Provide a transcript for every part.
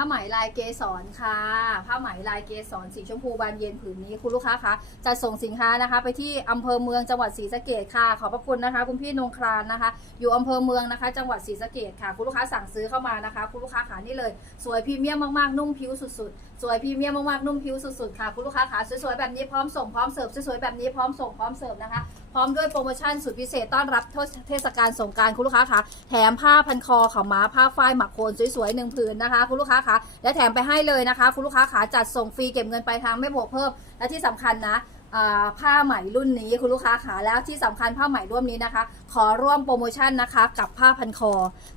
ผ้าไหมลายเกสรค่ะ ผ้าไหมลายเกสรสีชมพูบานเย็นผืนนี้คุณลูกค้าคะจะส่งสินค้านะคะ ไปที่อำเภอเมืองจังหวัดศรีสะเกดค่ะ ขอบพระคุณนะคะคุณพี่นงครานนะคะ อยู่อำเภอเมืองนะคะ จังหวัดศรีสะเกดค่ะ คุณลูกค้าสั่งซื้อเข้ามานะคะ คุณลูกค้าขานี่เลย สวยพรีเมียมมากๆนุ่มผิวสุดๆ สวยพรีเมียมมากๆนุ่มผิวสุดๆค่ะ คุณลูกค้าขาสวยๆแบบนี้พร้อมส่งพร้อมเสิร์ฟสวยๆแบบนี้พร้อมส่งพร้อมเสิร์ฟนะคะพร้อมด้วยโปรโมชั่นสุดพิเศษต้อนรับเทศกาลสงการคุณลูกค้าคะแถมผ้าพันคอขาวม้าผ้าฝ้ายหมักโคนสวยๆหนึ่งผืนนะคะ คุณลูกค้าคะและแถมไปให้เลยนะคะ คุณลูกค้าขาจัดส่งฟรีเก็บเงินปลายทางไม่บวกเพิ่มและที่สำคัญนะผ้าไหมรุ่นนี้คุณลูกค้าขาแล้วที่สำคัญผ้าไหมร่วมนี้นะคะ ขอร่วมโปรโมชั่นนะคะ กับผ้าพันคอ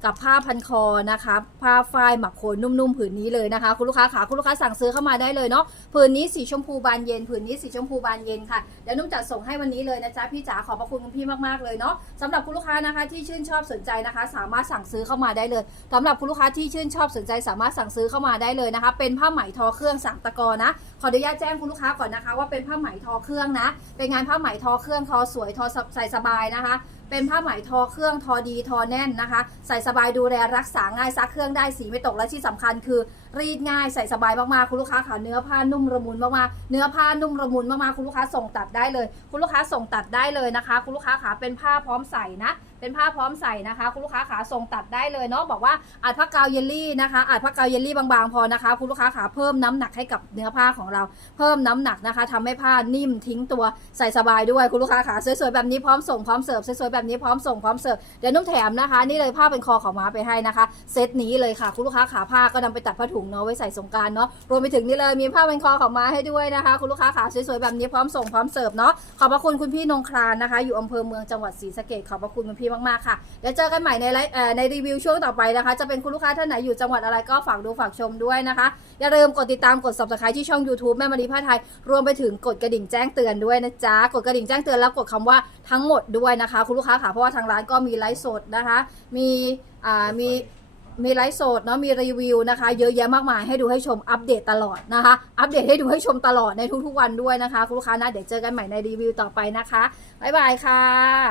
กับผ้าพันคอนะคะ ผ้าฝ้ายหมักโคนนุ่มๆผืนนี้เลยนะคะ คุณลูกค้าขาคุณลูกค้าสั่งซื้อเข้ามาได้เลยเนาะผืนนี้สีชมพูบานเย็นผืนนี้สีชมพูบานเย็นค่ะเดี๋ยวนุ่มจัดส่งให้วันนี้เลยนะจ๊ะพี่จ๋าขอบพระคุณคุณพี่มากๆเลยเนาะสำหรับคุณลูกค้านะคะที่ชื่นชอบสนใจนะคะ สามารถสั่งซื้อเข้ามาได้เลยสำหรับคุณลูกค้าที่ชื่นชอบสนใจ สามารถสั่งซื้อเข้ามาได้เลยนะคะ เป็นผ้าไหมทอเครื่องสังตะกอนะขออนุญาตแจ้งคุณลูกค้าก่อนนะคะ ว่าเป็นผ้าไหมทอเครื่องนะ เป็นงานผ้าไหมทอเครื่องทอสวยทอใส่สบายนะคะ เป็นผ้าไหมทอเครื่องทอดีทอแน่นนะคะ ใส่สบายดูแลรักษาง่ายซักเครื่องได้สีไม่ตกและที่สำคัญคือ รีดง่ายใส่สบายมากๆคุณลูกค้าค่ะเนื้อผ้านุ่มละมุนมากๆเนื้อผ้านุ่มละมุนมากๆคุณลูกค้าส่งตัดได้เลย คุณลูกค้าส่งตัดได้เลยนะคะ คุณลูกค้าขาเป็นผ้าพร้อมใส่นะ เป็นผ้าพร้อมใส่นะคะ คุณลูกค้าขาส่งตัดได้เลยเนาะบอกว่าอาจผ้ากาวเยลลี่นะคะอาจผ้ากาวเยลลี่บางๆพอนะคะ คุณลูกค้าขาเพิ่มน้ำหนักให้กับเนื้อผ้าของเรา เพิ่มน้ำหนักนะคะทำให้ผ้านิ่มทิ้งตัวใส่สบายด้วยคุณลูกค้าขาสวยๆแบบนี้พร้อมส่งพร้อมเสิร์ฟสวยๆแบบนี้พร้อมส่งพร้อมเสิร์ฟเดี๋ยวนุ่มแถมนะคะ นี่เลยผ้าเป็นคอของม้าไปให้นะคะ เซตนี้เลยค่ะ คุณลูกค้าขาผ้าก็นำไปตัดผ้าถุงเนาะไว้ใส่สงการเนาะรวมไปถึงนี่เลยมีผ้าเป็นคอของม้าให้ด้วยนะคะ คุณลูกค้าขาสวยๆแบบนี้พร้อมส่งพร้อมเสิร์ฟเนาะขอบพระคุณคุณพี่นงครานนะคะ อยู่อำเภอเมืองจังหวัดศรีสะเกษขอบพระคุณคุณพี่มากๆค่ะเดี๋ยวเจอกันใหม่ในไลฟ์ในรีวิวช่วงต่อไปนะคะ จะเป็นคุณลูกค้าท่านไหนอยู่จังหวัดอะไรก็ฝากดูฝากชมด้วยนะคะ อย่าลืมกดติดตามกด subscribe ที่ช่อง YouTube แม่มารีผ้าไทย รวมไปถึงกดกระดิ่งแจ้งเตือนด้วยนะจ๊ะกดกระดิ่งแจ้งเตือนแล้วกดคำว่าทั้งหมดด้วยนะคะ คุณลูกค้าค่ะเพราะว่าทางร้านก็มีไลฟ์สดนะคะ มีอ่ามี มีไลฟ์สดเนาะมีรีวิวนะคะ เยอะแยะมากมายให้ดูให้ชมอัปเดตตลอดนะคะ อัปเดตให้ดูให้ชมตลอดในทุกๆวันด้วยนะคะ คุณลูกค้านะ เดี๋ยวเจอกันใหม่ในรีวิวต่อไปนะคะ บ๊ายบายค่ะ